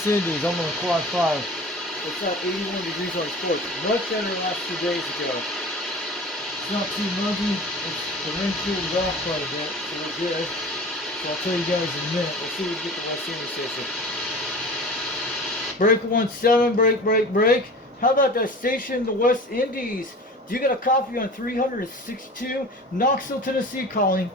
West Indies. I'm on the Quad 5. It's at 81 degrees on the porch. Much better than last 2 days ago. It's not too muggy. The wind cooled off quite a bit, so we're good. So I'll tell you guys in a minute. Let's see if we can get the West Indies station. Break 17, break. How about that station, the West Indies? Do you got a copy on 362? Knoxville, Tennessee calling.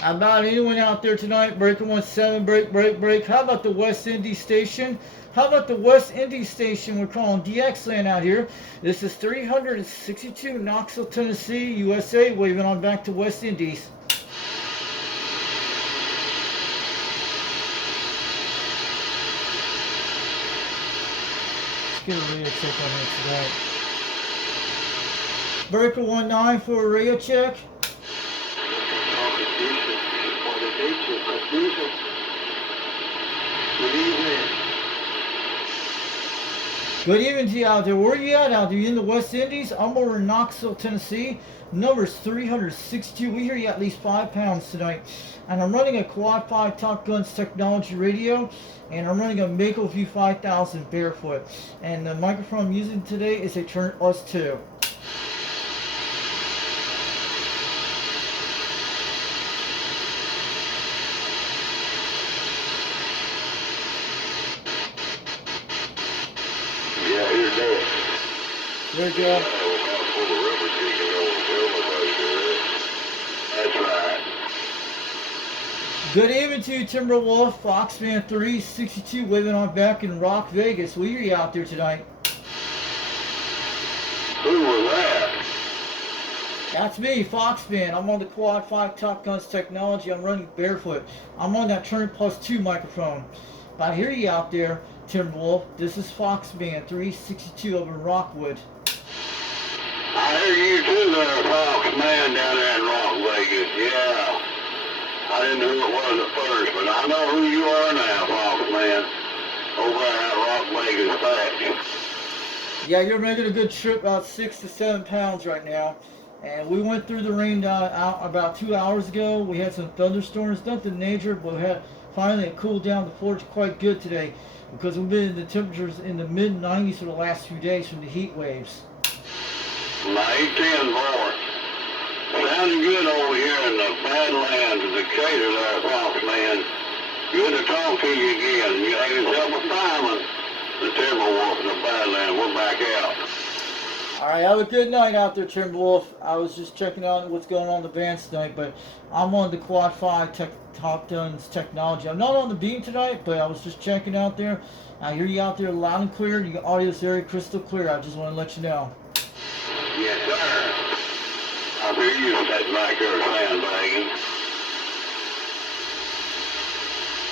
How about anyone out there tonight? Breaking 17, break. How about the West Indies station? How about the West Indies station? We're calling DX Land out here. This is 362 Knoxville, Tennessee, USA. Waving on back to West Indies. Let's get a radio check on here tonight. Breaker 19 for a radio check. Good evening to you out there. Where are you at out there? You in the West Indies? I'm over in Knoxville, Tennessee. Number's 362. We hear you at least 5 pounds tonight. And I'm running a Quad 5 TopGun's technology radio. And I'm running a Mako View 5000 barefoot. And the microphone I'm using today is a Turn Plus 2. There you go. That's right. Good evening to you, Timberwolf, Foxman 362, waving on back in Rock, Vegas. We hear you out there tonight. Who was that? That's me, Foxman. I'm on the Quad 5 TopGun's technology. I'm running barefoot. I'm on that Turn Plus 2 microphone. But I hear you out there, Timberwolf. This is Foxman 362 over in Rockwood. I hear you too there, Fox man, down there in Rock Vegas. Yeah. I didn't know who it was at first, but I know who you are now, Fox man. Over there at Rock Vegas patch. Yeah, you're making a good trip, about 6 to 7 pounds right now. And we went through the rain out about 2 hours ago. We had some thunderstorms, nothing major, but we had finally it cooled down the porch quite good today because we've been in the temperatures in the mid 90s for the last few days from the heat waves. My 810 boy. Sounding good over here in the Badlands of Decatur there, Fox man. Good to talk to you again. You had yourself a fireman. The Timberwolf in the Badlands. We're back out. Alright, have a good night out there, Timberwolf. I was just checking out what's going on in the bands tonight, but I'm on the Quad 5 TopGun's technology. I'm not on the beam tonight, but I was just checking out there. I hear you out there loud and clear. Your audio is very crystal clear. I just want to let you know. Yes, sir. I hear you sitting back there sandbagging.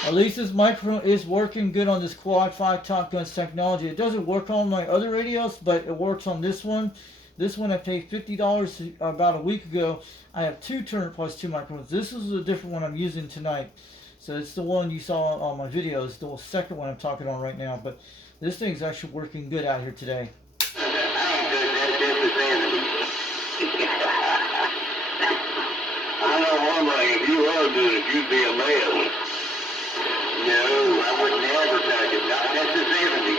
At least this microphone is working good on this Quad 5 TopGun's technology. It doesn't work on my other radios, but it works on this one. This one I paid $50 about a week ago. I have 2 Turner Plus 2 microphones. This is a different one I'm using tonight. So it's the one you saw on my videos, the second one I'm talking on right now. But this thing's actually working good out here today. I know one thing, if you were doing it, you'd be a mess. No, I wouldn't advertise it, not necessarily.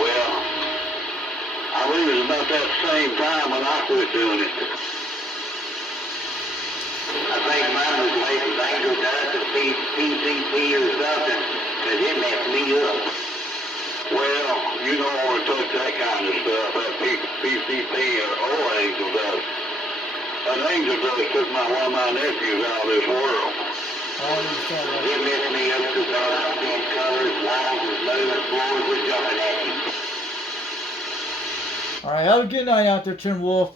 Well, I believe it was about that same time when I quit doing it. I think mine was late as Angel does at PCP or something, because it messed me up. Well, you don't want to touch that kind of stuff, that PCP or Angel does. An Angel does took one of my nephews out of this world. It messed me up because I seen colors, walls, and moving floors were jumping at me. Alright, have a good night out there, Timberwolf.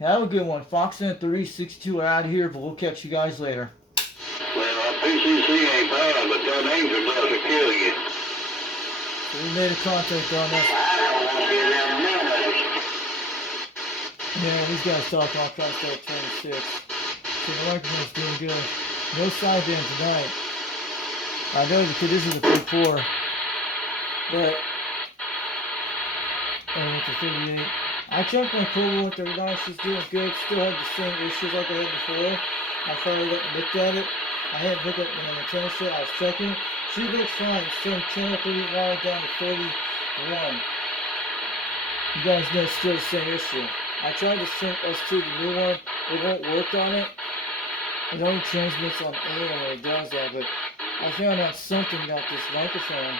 Have a good one. Foxman 362 out of here, but we'll catch you guys later. Well, PCC ain't bad, but that Angel doesn't kill you. So we made a contact on this. I don't want to be around none of it. Yeah, these guys talk all kinds of 26. So the microphone's doing good. No sideband tonight. I know the conditions are pretty poor. But and with the 38. I checked my cable with her now, she's doing good. Still had the same issues like I had before. I fired up and looked at it. I hadn't hooked up an antenna set, I was checking it. She looks fine. It's from channel 31 down to 31. You guys know it's still the same issue. I tried to sync us to the new one. It won't work on it. It only transmits on AM when it does that, but I found out something about this microphone.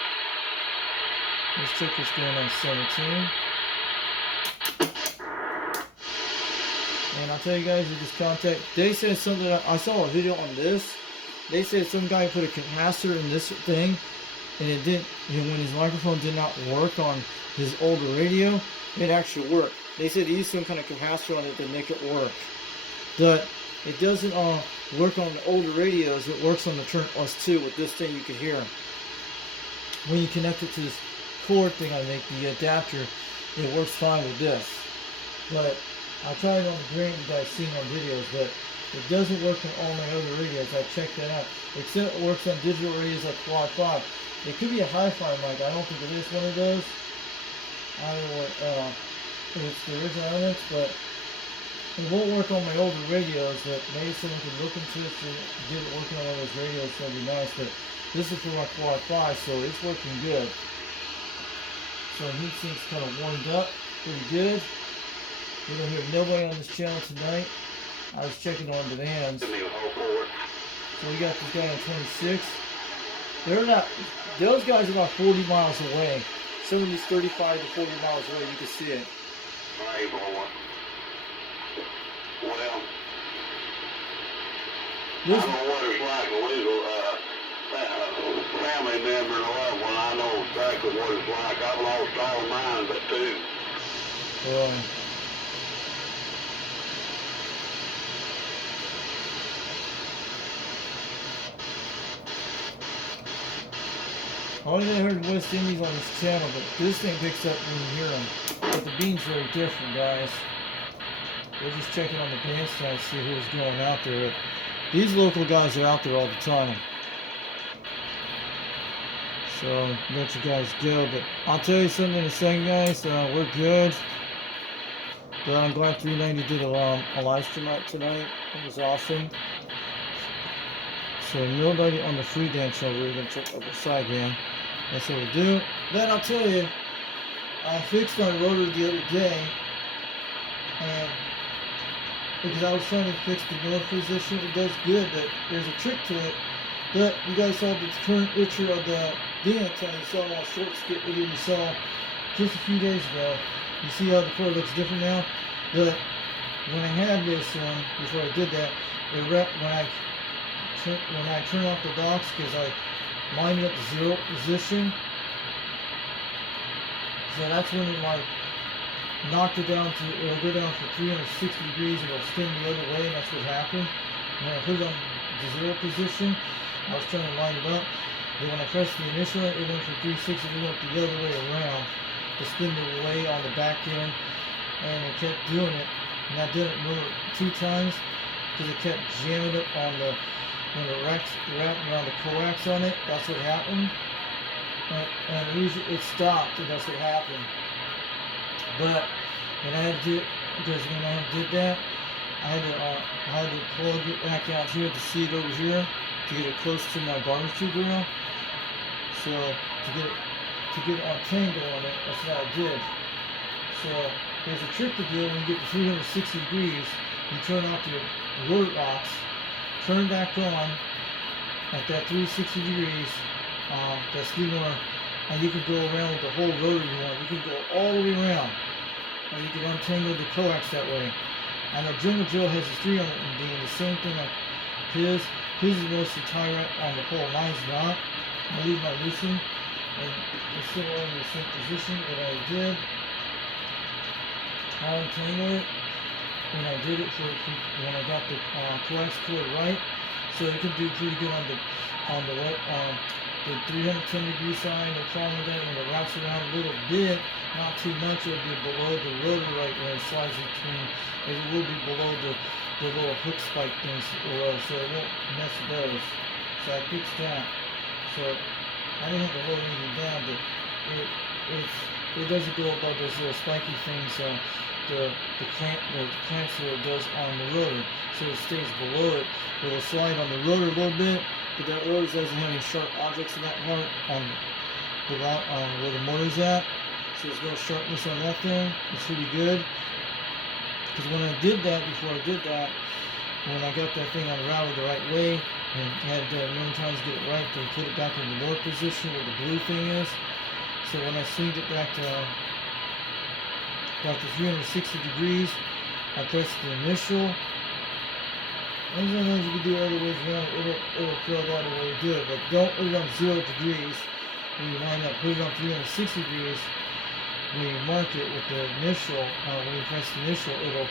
Let's check what's going on 17. And I'll tell you guys, you just contact. They said something. I saw a video on this. They said some guy put a capacitor in this thing, and it didn't. You know, when his microphone did not work on his older radio, it actually worked. They said he used some kind of capacitor on it to make it work. But it doesn't work on the older radios. It works on the Turn Plus 2 with this thing. You can hear them. When you connect it to this cord thing, I think the adapter, it works fine with this. But I tried it on the grain you guys seen on videos, but it doesn't work on all my other radios. I checked that out. Except it works on digital radios like QUAD5. It could be a hi-fi mic. I don't think it is one of those. I don't know what it's the original elements, but it won't work on my older radios. But maybe someone could look into it to get it working on one of those radios. That'd be nice. But this is for my QUAD5, so it's working good. So heat sink's kind of warmed up, pretty good. We don't hear nobody on this channel tonight. I was checking on demands. So we got this guy on 26. They're not, those guys are about 40 miles away. Some of these 35 to 40 miles away, you can see it. Hey, boy. Well, This, I know what it's like to lose a family member and a loved one. I know exactly what it's like. I've lost all of mine but two. I only heard West Indies on this channel, but this thing picks up when you hear them. But the beam's very different, guys. We're just checking on the bandstand to see who's going out there. These local guys are out there all the time. So, let you guys go. But I'll tell you something in a second, guys. We're good. But I'm glad 390 did a live stream out tonight. It was awesome. So, nobody on the free dance show. We're going to check out the side again. That's what we do. Then I'll tell you, I fixed my rotor the other day. And because I was trying to fix the north position, it does good, but there's a trick to it. But you guys saw the current picture of the D antenna. You saw a short skit video you saw just a few days ago. You see how the color looks different now? But when I had this one, before I did that, when I turn off the docks, because I lined it up to 0 position, so that's when it like knocked it down to, it'll go down for 360 degrees and it'll spin the other way, and that's what happened. When I put it on the 0 position, I was trying to line it up, but when I pressed the initial, it went from 360, it went the other way around to spin the way on the back end, and it kept doing it, and I did it more 2 times, because it kept jamming it on the, when the wrapped around the coax on it, that's what happened, and usually it stopped, and that's what happened. But when I did, because when I did that, I had to plug it back out here to see it over here to get it close to my barbecue grill. So to get it on tangle on it, that's what I did. So there's a trick to do when you get to 360 degrees. You turn off your rotor box, turn back on at that 360 degrees. That's more. And you can go around with the whole rotor you want. You can go all the way around. And you can untangle the coax that way. I know General Joe has his 300 MD, and the same thing like his. His is mostly tie right on the pole. Mine's not. I leave my loosen. And it's still in the same position that I did. I untangle it. And I did it when I got the coax cord right. So it can do pretty good on the 310 degree side, no problem with that. When it wraps around a little bit, not too much, it'll be below the rotor right when it slides between, it will be below the little hook spike things below, so it won't mess with those. So I fixed that. So I didn't have to lower anything down, but it doesn't go above those little spiky things, the clamps where it does on the rotor. So it stays below it. It will slide on the rotor a little bit, but that rotor doesn't have any sharp objects in that part on the where the motor's at. So there's no sharpness on that thing. It's pretty good. Because when I did that, when I got that thing on the router the right way, and had a million times get it right to put it back in the north position where the blue thing is. So when I swinged it back to 360 degrees, I pressed the initial. And sometimes you can do other ways around it. It'll fill out the way to do it, but don't put it on 0 degrees when you line up. Put it on 360 degrees when you mark it with the initial. When you press the initial, it'll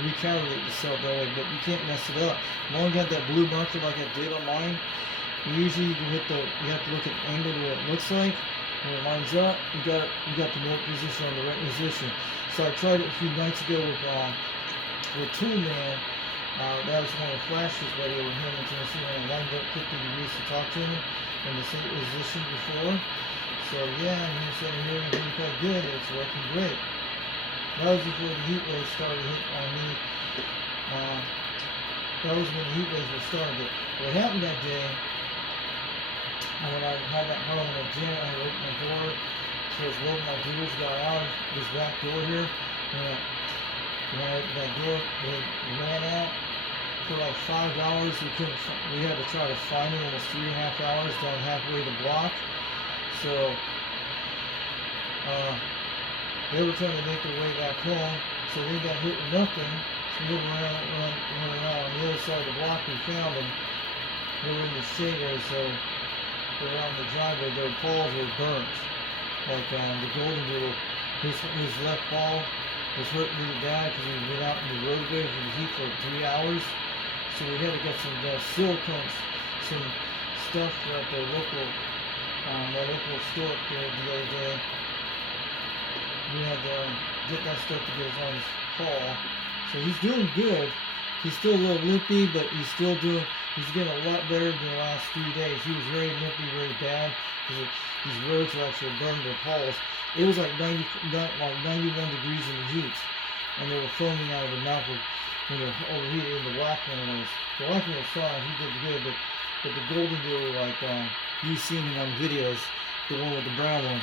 recalibrate itself that way, but you can't mess it up. As long as you have that blue marker like I did on mine, usually you can hit you have to look at the angle of what it looks like. When it lines up, you got the north position on the right position. So I tried it a few nights ago with Toolman. That was one of the flashes video with him in Tennessee when I lined up 50 degrees to talk to him in the same position before. So yeah, and he said he was really quite good. It's working great. That was before the heat waves started hitting on me. That was when the heat waves were starting. But what happened that day, when I had that problem in the gym, I opened my door, so I was rolling my doodles, got out this back door here, and when that door ran out for like 5 hours, we had to try to find it almost 3.5 hours down halfway the block. So they were trying to make their way back home, so they got hit with nothing. So we went around on the other side of the block. We found them. They were in the shade area, so they were on the driveway. Their paws were burnt. Like the golden doodle, his left paw was hurt really bad because he went out in the roadway for the heat for 3 hours. So we had to get some silicone, some stuff at the local store up there the other day. We had to get that stuff to get on his paw. So he's doing good. He's still a little limpy, but he's getting a lot better than the last 3 days. He was very limpy, very bad, because these roads were actually burned their paws. It was like 91 degrees in the heat, and they were foaming out of the mouth when they're overheated. And the black one was fine. He did good, but the golden doodle, like you've seen him on videos, the one with the brown one.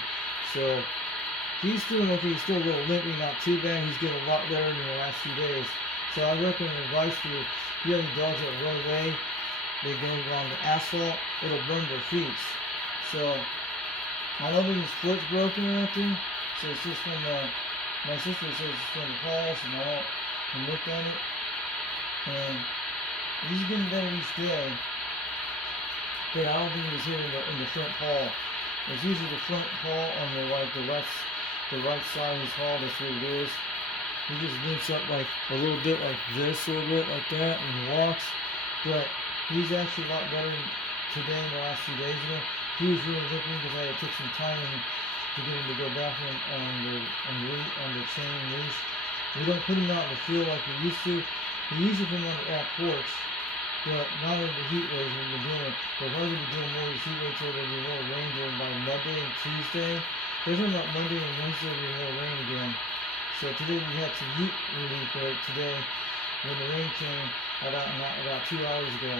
So he's doing okay. He's still a little limpy, not too bad. He's getting a lot better than the last few days. So I recommend advice for you. If you have any dogs that run away, they go on the asphalt, it'll burn their feet. So I don't think his foot's broken or anything. So it's just from my sister says it's from the paws, and I went and looked at it, and he's getting better each day. But I don't think he was hit in the front paw. It's usually the front paw on the right side of his paw. That's what it is. He just limps up like a little bit like this, a little bit like that, and he walks. But he's actually a lot better today than the last 2 days ago. He was really limping because I had to take some time to get him to go back on the chain leash. We don't put him out in the field like we used to. We usually put him on the back porch, but now with the heat waves we've been doing, we're going to be doing more of these heat waves so there'll be more rain during by Monday and Tuesday. They're talking about Monday and Wednesday there'll be more rain again. So today we had some heat relief right today when the rain came about 2 hours ago.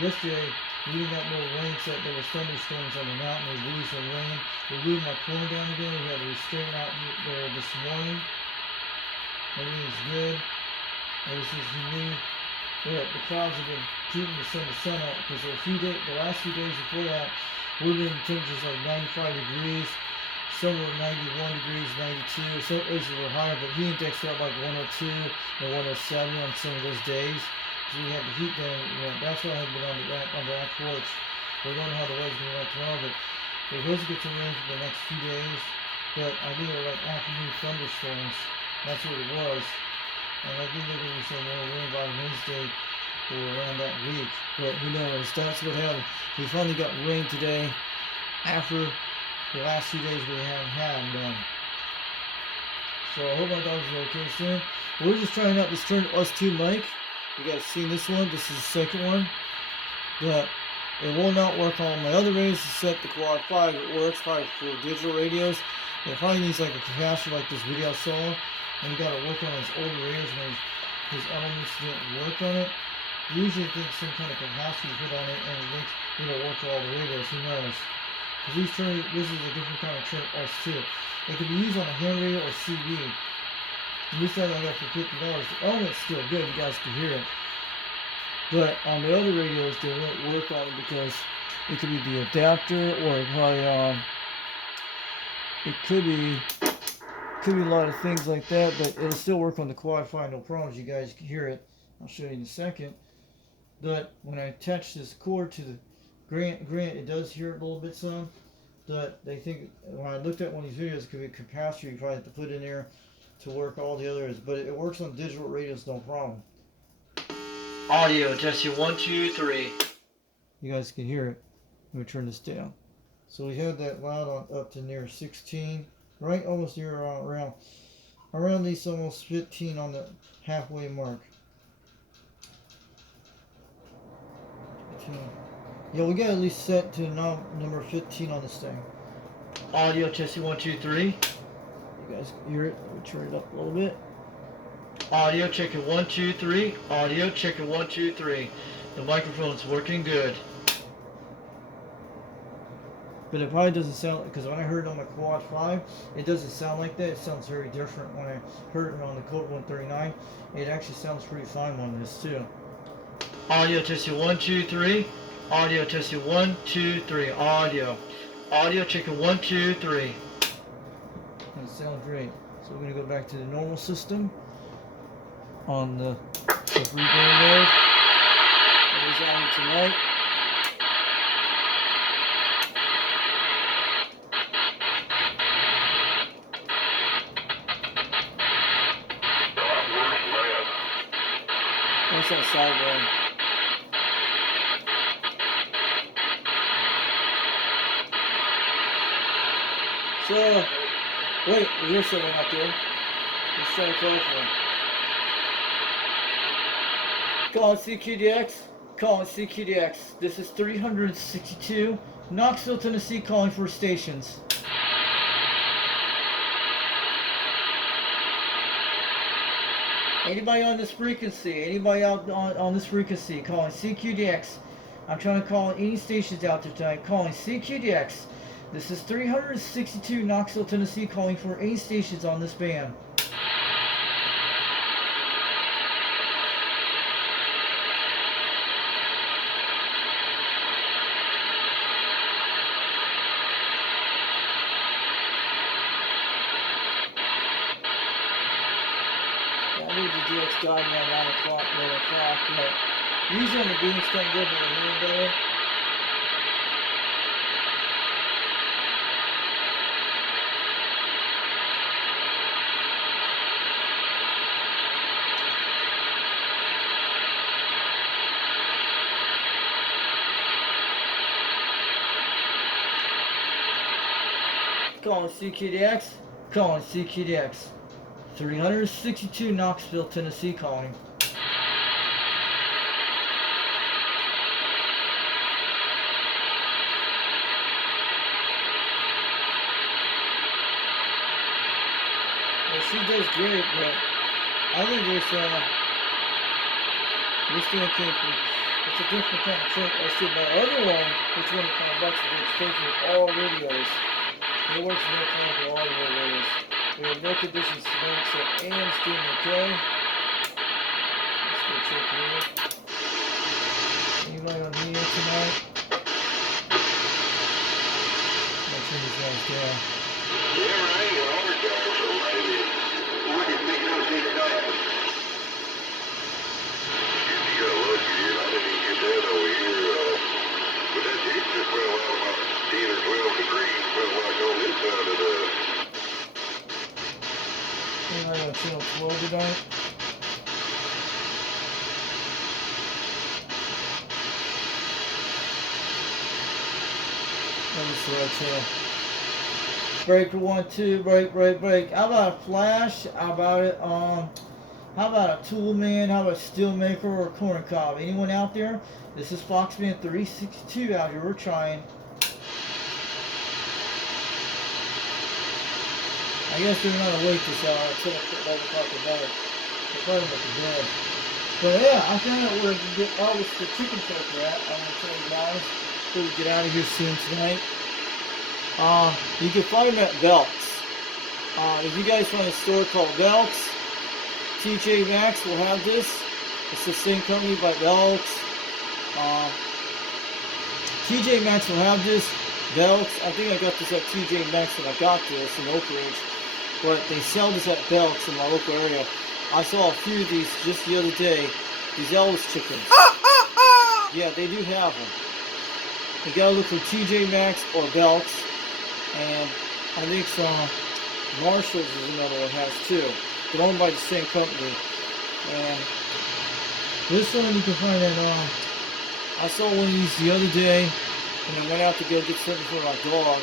Yesterday we didn't have no rain except there were thunderstorms on the mountain. They blew some rain. We blew my corn down again. We had to restrain out there this morning. Everything's good. This is humid. The clouds have been keeping the sun out because the last few days before that, we've been temperatures like 95 degrees. Some were 91 degrees, 92. Some places were higher, but heat index felt like 102 and 107 on some of those days. So we had the heat down. That's why I had been on the back porch. We don't know how the weather's going to be like tomorrow, but we're supposed to get some rain for the next few days. But I think they were like afternoon thunderstorms. That's what it was. And I think they're going to be some more rain by Wednesday or around that week. But who knows? That's what happened. We finally got rain today after the last 2 days we haven't had none. So I hope my dogs are okay soon. We're just trying out this turn us 2 mic. You guys seen this one? This is the second one. But It will not work on my other radios except the Quad 5. It works fine for digital radios. It probably needs like a capacitor like this video saw. And you gotta work on his older radios when his elements didn't work on it. Usually I think some kind of capacitor you put on it and it makes work for all the radios. Who knows? Because this is a different kind of S2. It can be used on a hand radio or CD. And this time I got for $50. The element's still good. You guys can hear it. But on the other radios, they won't work on it because it could be the adapter, or it probably it could be a lot of things like that. But it'll still work on the Quad 5, no problems. You guys can hear it. I'll show you in a second. But when I attach this cord to the Grant, it does hear it a little bit some. But they think when I looked at one of these videos, it could be a capacitor you probably have to put in there to work all the others. But it works on digital radios, no problem. Audio, testing 1, 2, 3. You guys can hear it. Let me turn this down. So we had that loud on up to near 16, right almost near around these almost 15 on the halfway mark. 15. Yeah, we got at least set to number 15 on this thing. Audio, testing 1, 2, 3. You guys can hear it. Let me turn it up a little bit. Audio, checking 1, 2, 3. Audio, checking 1, 2, 3. The microphone's working good. But it probably doesn't sound, because when I heard it on my Quad 5, it doesn't sound like that. It sounds very different when I heard it on the Code 139. It actually sounds pretty fine on this too. Audio, testing 1, 2, 3. Audio, testing 1, 2, 3. Audio. Audio, checking 1, 2, 3. That sounds great. So we're going to go back to the normal system on the free band mode. That is on tonight. What's that sideband? So, wait, you're sitting out there. Let's try to call for him. Calling CQDX. Calling CQDX. This is 362 Knoxville, Tennessee, calling for stations. Anybody on this frequency? Anybody out on this frequency? Calling CQDX. I'm trying to call any stations out there tonight. Calling CQDX. This is 362 Knoxville, Tennessee, calling for any stations on this band. I need the DX guide now 9 o'clock, but usually on the beams don't go for a little better. Calling CQDX, calling CQDX. 362 Knoxville, Tennessee calling. Well, she does great, but I think this thing came from, it's a different kind of trick. I see my other one, which one kind of bucks, but it's taken all radios. It works no problem for all the radios. We have no conditions tonight, so AM's doing okay. Let's go check here. Anybody on media tonight? I'll turn these guys down. Yeah, right. Overtime, so maybe. What do you think of this tonight? You got lucky, dude. I didn't even get that over here. But that's it. Just well out about 10 or 12 degrees. Well, like on this side of the... Anybody on channel 12 tonight? Let me see right channel. Breaker 1, 2, break. How about a flash? How about it How about a tool man? How about a steel maker or a corn cob? Anyone out there? This is Foxman 362 out here. We're trying. I guess they're not awake this hour. It's 11 o'clock at night. They're probably at the bed. But yeah, I found out where to get all this the chicken filter at. I'm gonna tell you guys before we get out of here soon tonight. You can find them at Belk's. If you guys find a store called Belk's, TJ Maxx will have this. It's the same company by Belk's. TJ Maxx will have this. Belk's, I think I got this at TJ Maxx when I got this in Oak Ridge. But they sell this at Belk's in my local area. I saw a few of these just the other day. These Elvis chickens. Yeah, they do have them. You gotta look for TJ Maxx or Belk's. And I think Marshall's is another one has too. They're owned by the same company. And this one you can find at I saw one of these the other day when I went out to go get something for my dog.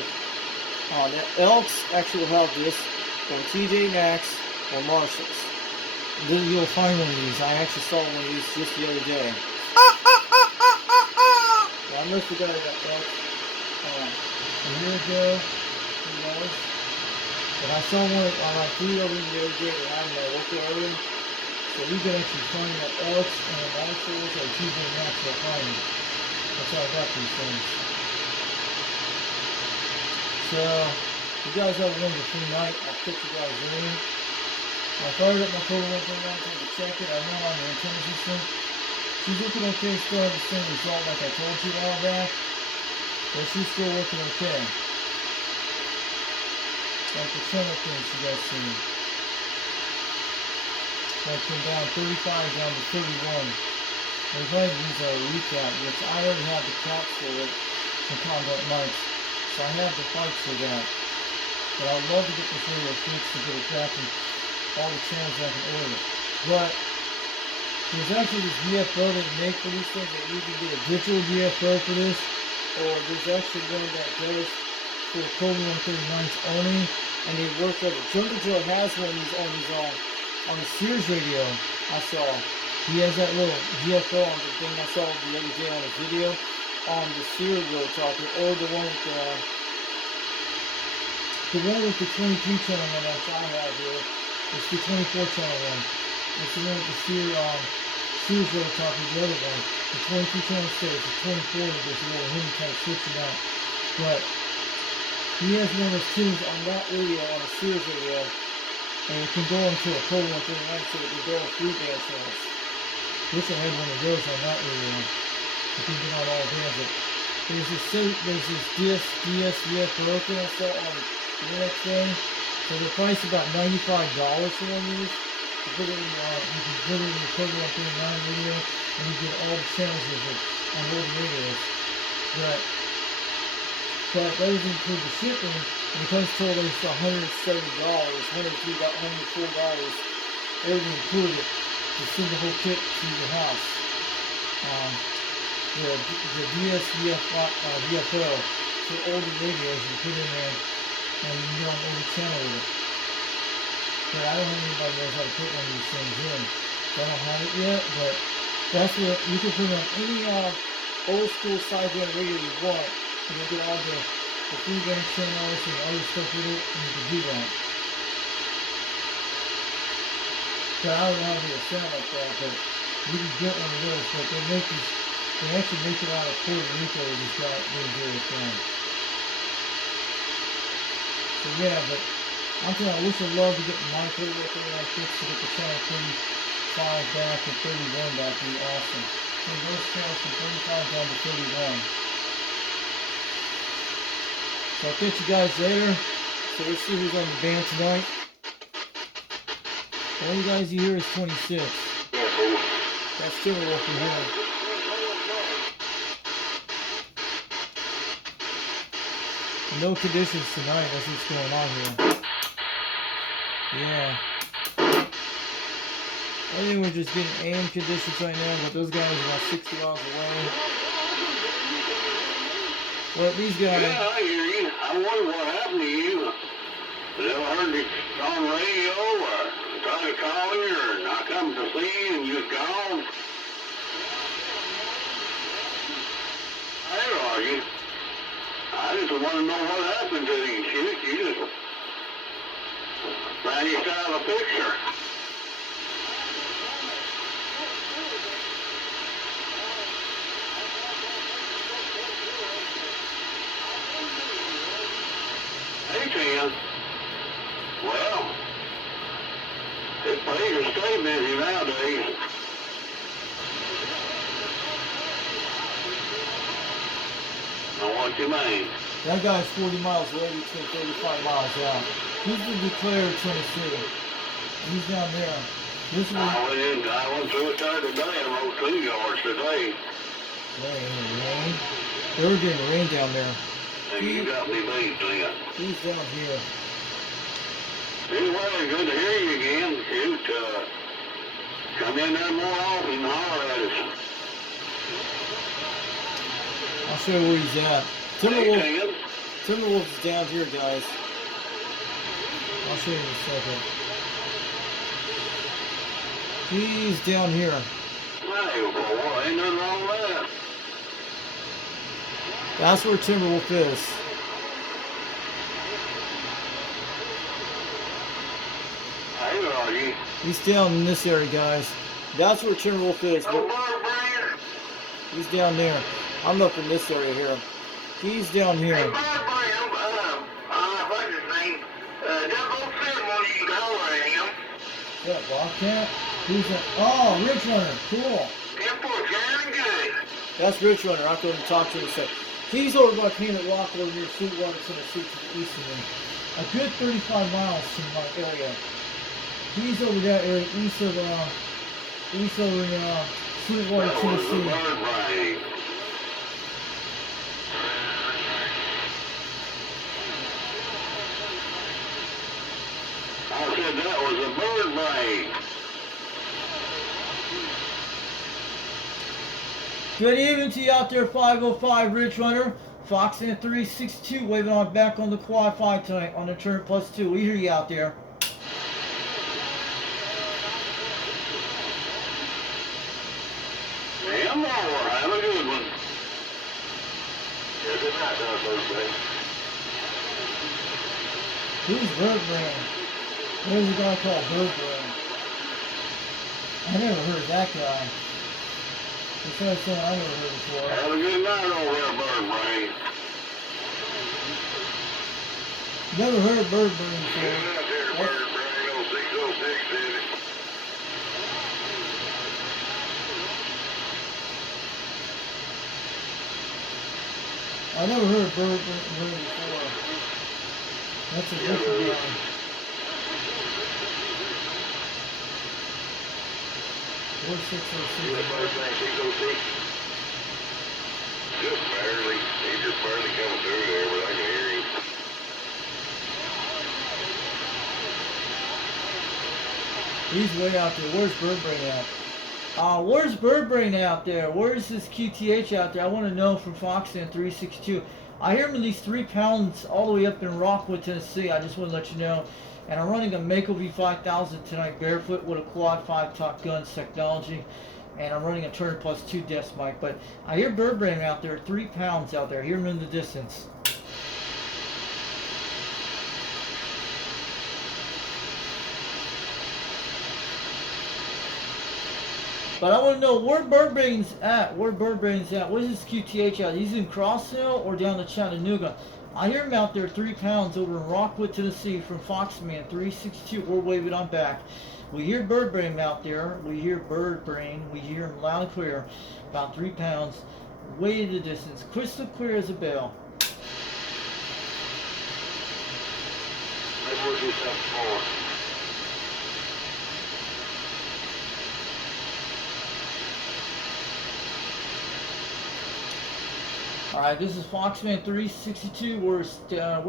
The Elks actually will have this from TJ Maxx or Marshall's. Then you'll find one of these. I actually saw one of these just the other day. Yeah, I must have got it at Elks a year ago. Who knows? But I saw one on my food over the other day that I'm in my local area. So you can actually find it at Elks and Marshall's or TJ Maxx will find it. That's how I got these things. So, you guys have a wonderful night. I'll catch you guys later. I fired up my program for one time to check it. I went on the antenna system. She's looking okay, still have the same result like I told you a while back. But she's still working okay. Like the channel things you guys see. Like from down 35 down to 31. We've had to use a recap, which I already have the caps for it from Combat Mics. So I have the fights for that. But I would love to get this radio fixed to get it back in all the channels I can order. But there's actually this VFO that you make for these things that you can get a digital VFO for this, or there's actually one that goes for Cobra 139s only, and they work over. Jungle Joe has one of these on the Sears radio I saw. He has that little VFO on the thing I saw the other day on a video on the Sears road talker, or the one with the 23 channel one that I have here. It's the 24 channel one. It's the one with the Sears road talker, the other one. The 23 channel stays, the 24 is just a little him kind of switching out. But he has one of those tunes on that radio, on a Sears radio, and it can go into a Cobra 139 so it can go on 3 band channels. Wish I had one of those on that radio. You can get on all bands. There's this VFO thing I saw on the next day. So the price is about $95 for one of these. You put it in you can put it in your Cobra 139 radio, and you get all the channels of it on all the radios. But that doesn't include the shipping, and it comes to $170, $104, everything included, to send the whole kit to your house. The VFO for older radios you put in there, and you can get on older channel with it. But I don't think anybody knows how to put one of these things in. So I don't have it yet, but that's what you can put on any old school sideband radio you want, and you get all the 3 band channels and other stuff with it, and you can do that. But I don't know how to do a sound like that, but you can get one of those. But they actually make it out of Puerto Rico. They just got really good at that. So yeah, but I'm telling you, I wish I loved to get my favorite thing like this to get the channel 35 back and 31 back. Would be awesome. And those channels from 35 down to 31. So I'll catch you guys later. So let's see who's on the band tonight. All you guys you hear is 26. That's still what we hear. No conditions tonight. That's what's going on here. Yeah. I think we're just getting AM conditions right now, but those guys are about 60 miles away. Well, these guys... Yeah, I hear you. I wonder what happened to you. Never heard it on radio, or tried to call you, or knock come to see you and you're gone. Where are you? I just want to know what happened to you. Shoot, you just vanished out of the picture. Hey, Tim. Well, it pays to stay busy nowadays. Know what you mean? That guy's 40 miles away, between 35 miles out. He's the declared Tennessee. He's down there. This is I went through it there today and rode 2 yards today. rain. They were getting rain down there. And you got me beat, Tim. He's down here. Anyway, good to hear you again. Shoot, come in there more often and holler at us. I'll show you where he's at. Hey, Timberwolf's down here, guys. I'll show you in a second. He's down here. Hey, boy, ain't nothing wrong with that. That's where Timberwolf is. Hey, where are you? He's down in this area, guys. That's where Timberwolf is. Oh, Bird Brain. He's down there. I'm up in this area here. He's down Hey, here. Bird Brain, what's his name? That old ceremony, you can holler at him. What, Bobcat? Who's that? Oh, Rich Runner. Cool. Him for very good. That's Rich Runner. I'll go and talk to him in a second. He's over by Painted Rock over near Sweetwater, Tennessee, to the east of me. A good 35 miles from my area. He's over that area, east of Sweetwater, That was the Tennessee. Bird Brain. I said that was a Bird Brain. Good evening to you out there, 505 Rich Runner. Foxman 362 waving on back on the quad 5 tonight on the turn +2. We hear you out there. Damn, Lord, have a good one. Yeah, good night, Bird Brain. Who's Bird Brain? There's a guy called Bird Brain. I never heard of that guy. Besides someone I never heard before. Have a good night over there, Bird Brain. Never heard of Bird Brain Good before. night there, Bird Brain. 0606 is it? I never heard of Bird Brain before. That's a different guy. Where's 606? Bird Brain 606? Just barely. He's just barely coming through there, but I can hear him. He's way out there. Where's Bird Brain at? Where's Bird Brain out there? Where's this QTH out there? I want to know from Foxman 362. I hear him at least 3 pounds all the way up in Rockwood, Tennessee. I just want to let you know. And I'm running a Mako V5000 tonight, barefoot with a quad 5 TopGun technology. And I'm running a turn +2 desk mic. But I hear Bird Brain out there, 3 pounds out there. I hear him in the distance. But I want to know where Bird Brain's at. Where Bird Brain's at. Where's this QTH at? He's in Cross Hill or down to Chattanooga. I hear him out there, 3 pounds over in Rockwood, Tennessee, from Foxman 362. We're waving on back. We hear Bird Brain out there. We hear Bird Brain. We hear him loud and clear. About 3 pounds. Way in the distance. Crystal clear as a bell. Maybe we'll do something more. Alright, this is Foxman 362. We're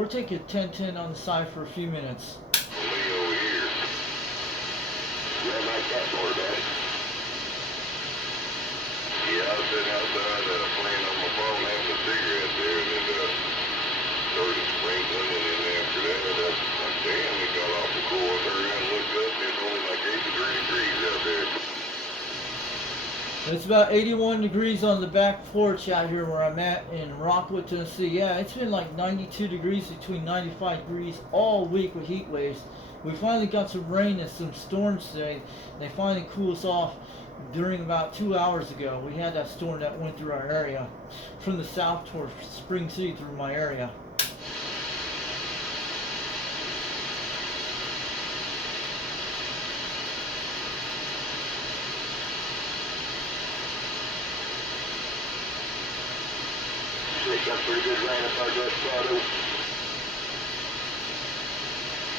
taking 10-10 on the side for a few minutes. Lee over here. Yeah, I like that quarterback. Yeah, I was sitting outside playing on my phone, having a cigarette there, and then started sprinkling, and then after that, like, damn, it got awful cold. I turned around and looked up, and it's only like 83 degrees out there. It's about 81 degrees on the back porch out here where I'm at in Rockwood, Tennessee. Yeah, it's been like 92 degrees, between 95 degrees all week with heat waves. We finally got some rain and some storms today. They finally cooled us off during about 2 hours ago. We had that storm that went through our area from the south towards Spring City through my area. Got pretty good rain up our Dutch Prado.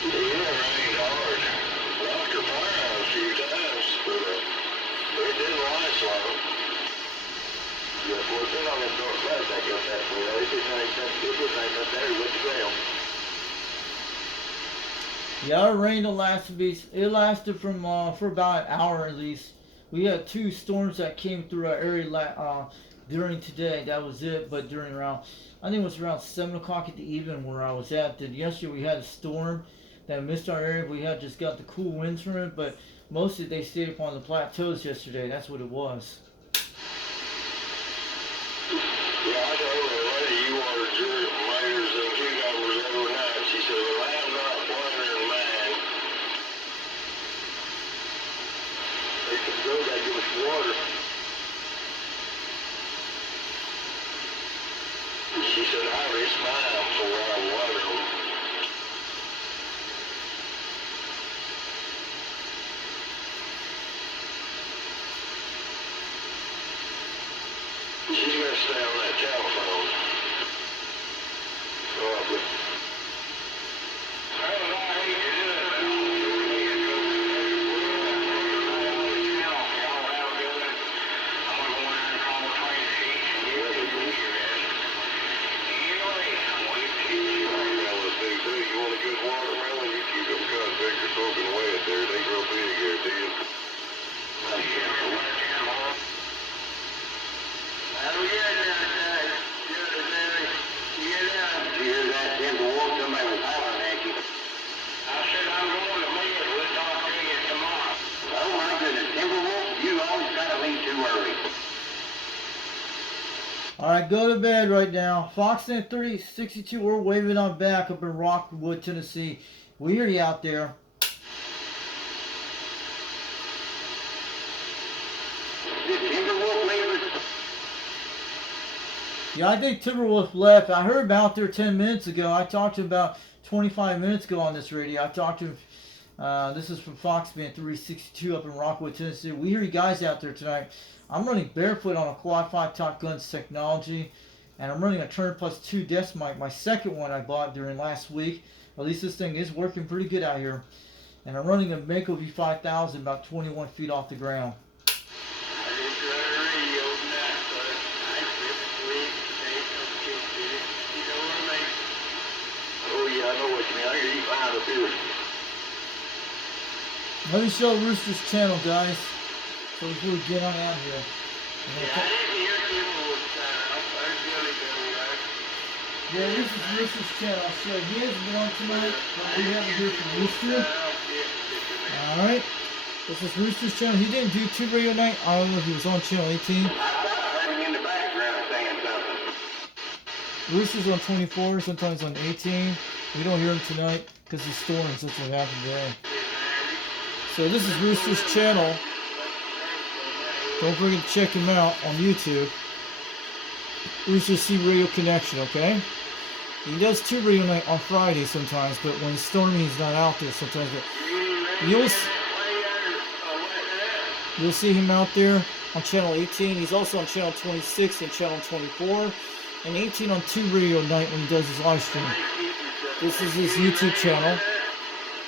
Yeah, it rained hard. Knocked our fire out a few times, but it didn't last long. Yeah, boy, it's been on that dark cloud back up that way. It didn't rain up there with the ground. Yeah, our rain it lasted from for about an hour at least. We had two storms that came through our area during today. That was it. But during I think it was around 7 o'clock at the evening where I was at. Then yesterday we had a storm that missed our area. We had just got the cool winds from it, but mostly they stayed up on the plateaus yesterday. That's what it was. Yeah, I know a lady you ordered your layers and cucumbers overnight. She said, well, I'm not wondering, man. They can go, they give us water. She said, I risk mine before I water them. She's going to stay on that telephone. Probably. You want a good watermelon, you keep them convicts soaking away at there. They grow big here, do you? You hear that, Timber Wolf? Somebody was hollering at you. I said I'm going to bed. We'll talk to you tomorrow. Oh my goodness, Timber Wolf, you always gotta leave too early. Alright, go to bed right now. Foxnet 362, we're waving on back up in Rockwood, Tennessee. We hear you out there. Did Timberwolf leave us? Yeah, I think Timberwolf left. I heard him out there 10 minutes ago. I talked to him about 25 minutes ago on this radio. I talked to him. This is from Foxnet 362 up in Rockwood, Tennessee. We hear you guys out there tonight. I'm running barefoot on a QUAD5 TopGun technology, and I'm running a Turn Plus 2 desk mic, my second one I bought during last week. At least this thing is working pretty good out here. And I'm running a Mako V5000 about 21 feet off the ground. Oh yeah, I know what you mean. I hear you fine up here. Let me show Rooster's channel, guys. So before we get on out here. Yeah, this is Rooster's channel. I'll show you. He hasn't been on tonight, but we have it here from Rooster. Alright. This is Rooster's channel. He didn't do Tube Radio Night. I don't know if he was on channel 18. In the background saying something. Rooster's on 24, sometimes on 18. We don't hear him tonight because he's storms. That's what happened today. So this is Rooster's channel. Don't forget to check him out on YouTube. Rooster C Radio Connection, okay? He does Tube Radio Night on Friday sometimes, but when it's stormy, he's not out there sometimes. But you'll see him out there on channel 18. He's also on channel 26 and channel 24, and 18 on Tube Radio Night when he does his live stream. This is his YouTube channel.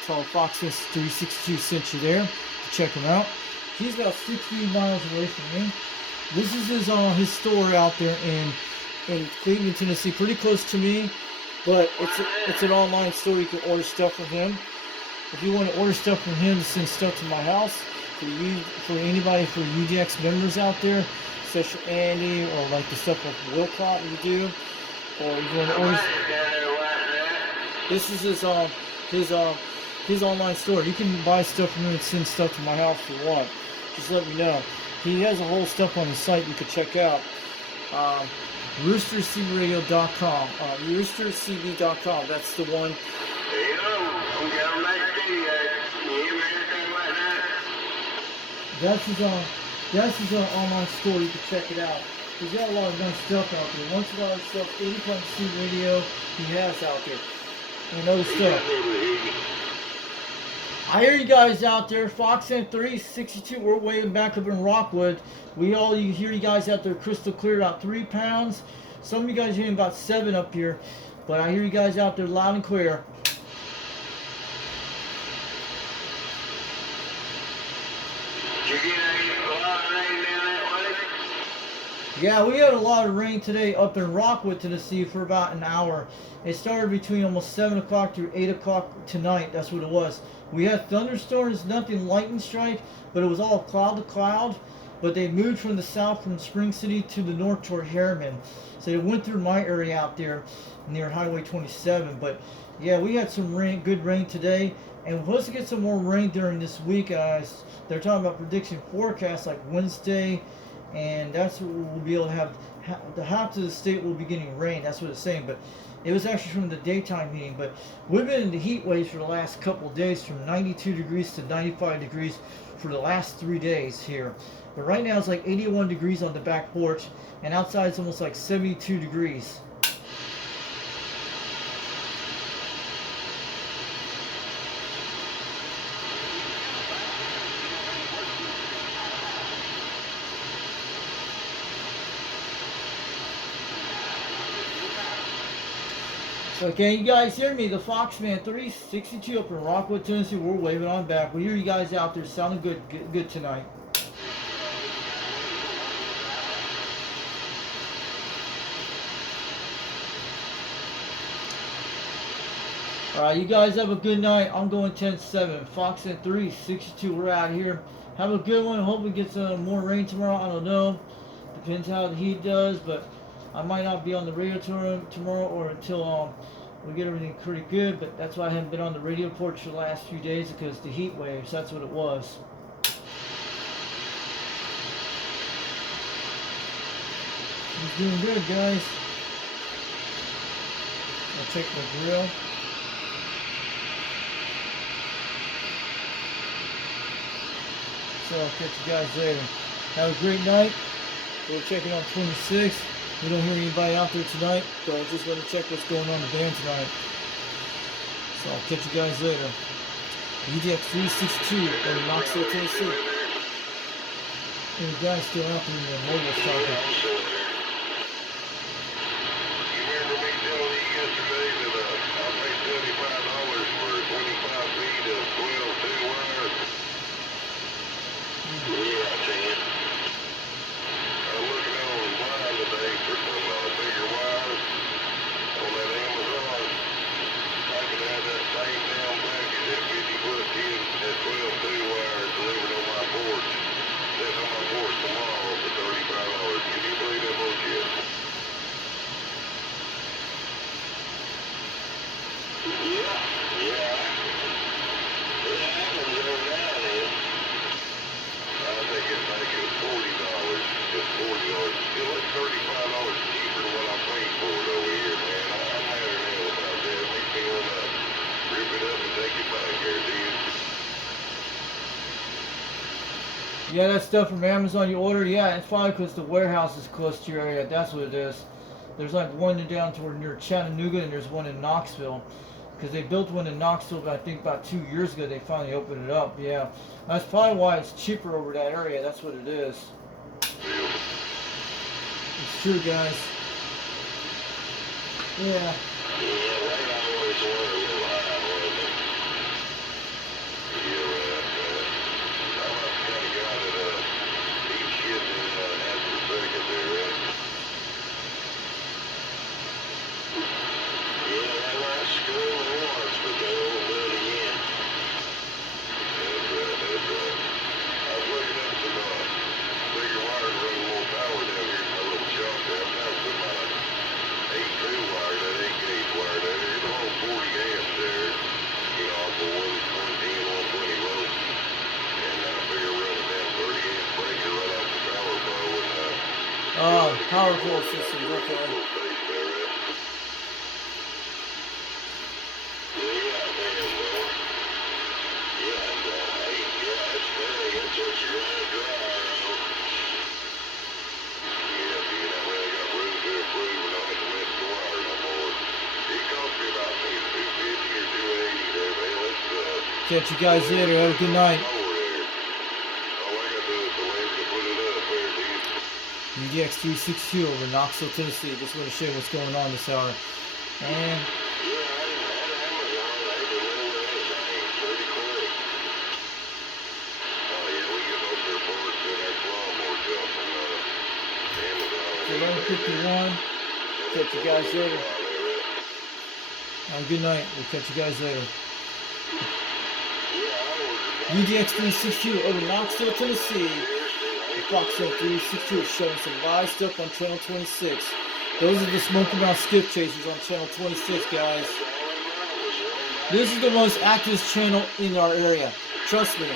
Tell Foxnet 362 sent you there to check him out. He's about 60 miles away from me. This is his store out there in Cleveland, Tennessee, pretty close to me. But it's an online store. You can order stuff from him. If you want to order stuff from him to send stuff to my house, for anybody, for UDX members out there, such as Andy or like the stuff like Wilcott you do, or if you want to order. This is his online store. You can buy stuff from him and send stuff to my house if you want. Just let me know. He has a whole stuff on the site you could check out. Um, roostercbradio.com. Roostercb.com. That's the one. Hey, I'm getting back to you. You hear me anything like that? That's his online store. You can check it out. He's got a lot of nice stuff out there. Once in a while, stuff, any kind of C radio he has out there. And other stuff. I hear you guys out there. Foxen 362. We're way back up in Rockwood. You hear you guys out there crystal clear, about 3 pounds. Some of you guys hearing about 7 up here. But I hear you guys out there loud and clear. Did you get a lot of rain down that way? Yeah, we had a lot of rain today up in Rockwood, Tennessee for about an hour. It started between almost 7 o'clock through 8 o'clock tonight. That's what it was. We had thunderstorms, nothing lightning strike, but it was all cloud to cloud. But they moved from the south from Spring City to the north toward Harriman. So they went through my area out there near Highway 27. But yeah, we had some rain, good rain today. And we're supposed to get some more rain during this week, guys. They're talking about prediction forecasts like Wednesday. And that's what we'll be able to have. Half of the state will be getting rain. That's what it's saying. But it was actually from the daytime heating. But we've been in the heat waves for the last couple of days, from 92 degrees to 95 degrees for the last 3 days here. But right now it's like 81 degrees on the back porch, and outside it's almost like 72 degrees. So can you guys hear me? The Foxman 362 up in Rockwood, Tennessee. We're waving on back. We hear you guys out there sounding good tonight. Alright, you guys have a good night. I'm going 10-7. Foxman 362. We're out here. Have a good one. Hope we get some more rain tomorrow. I don't know. Depends how the heat does, but I might not be on the radio tomorrow or until we get everything pretty good. But that's why I haven't been on the radio porch for the last few days, because the heat waves. That's what it was. He's doing good, guys. I'll check my grill. So I'll catch you guys later. Have a great night. We're checking on 26. We don't hear anybody out there tonight, so I just want to check what's going on in the band tonight. So I'll catch you guys later. UDX 362 in Knoxville, Tennessee. And the guy's still out there in the mobile socket. You remember me telling you yesterday that I paid $75 for 25 feet of 12-2 wire? Yeah, I can. I'm looking online today for some bigger wires on that Amazon. I can have that same damn package at 50-foot 10 at 12-2 wire delivered on my porch. That's on my porch tomorrow for $35. Can you believe that bullshit? Yeah. It happens every now and then. I think it's like it's $40. Just $40. Still, it's $35 cheaper than what I paid for it over here, man. I'm mad at hell about that. It makes me want to rip it up and take it back there, dude. Yeah, that stuff from Amazon you ordered, yeah, it's probably because the warehouse is close to your area. That's what it is. There's like one down toward near Chattanooga, and there's one in Knoxville. Because they built one in Knoxville, but I think about 2 years ago they finally opened it up. Yeah, that's probably why it's cheaper over that area. That's what it is. It's true, guys. Yeah. Yeah, right always were a little high, wasn't it? Yeah, I must have got a guy that eats shit and has a second there, right? Yeah, that last school once, but they won't do it again. That's right. I was looking at some bigger wire to run more power down here in my little shop there. I'm down to my 8-2 wire, that 8-gauge wire down there. It's all 40 amp. Powerful systems, okay. Catch you guys later. Have a good night. UDX362 over Knoxville, Tennessee. Just want to show you what's going on this hour. And it's 11:51. Catch you guys later. Have a good night. We'll catch you guys later. UDX362 over Knoxville, Tennessee. The Foxtrot 362 is showing some live stuff on channel 26. Those are the Smoky Mouth Skip Chasers on channel 26, guys. This is the most active channel in our area. Trust me.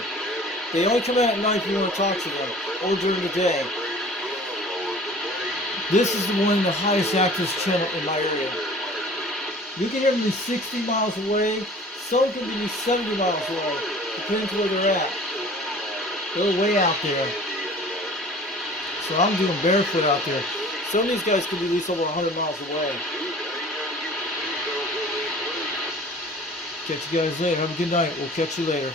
They only come out at night if you want to talk to them, or during the day. This is the one of the highest active channel in my area. You can hear them 60 miles away. Some can be 70 miles away, depending on where they're at. They're way out there. So I'm doing barefoot out there. Some of these guys could be at least over 100 miles away. Catch you guys later. Have a good night. We'll catch you later.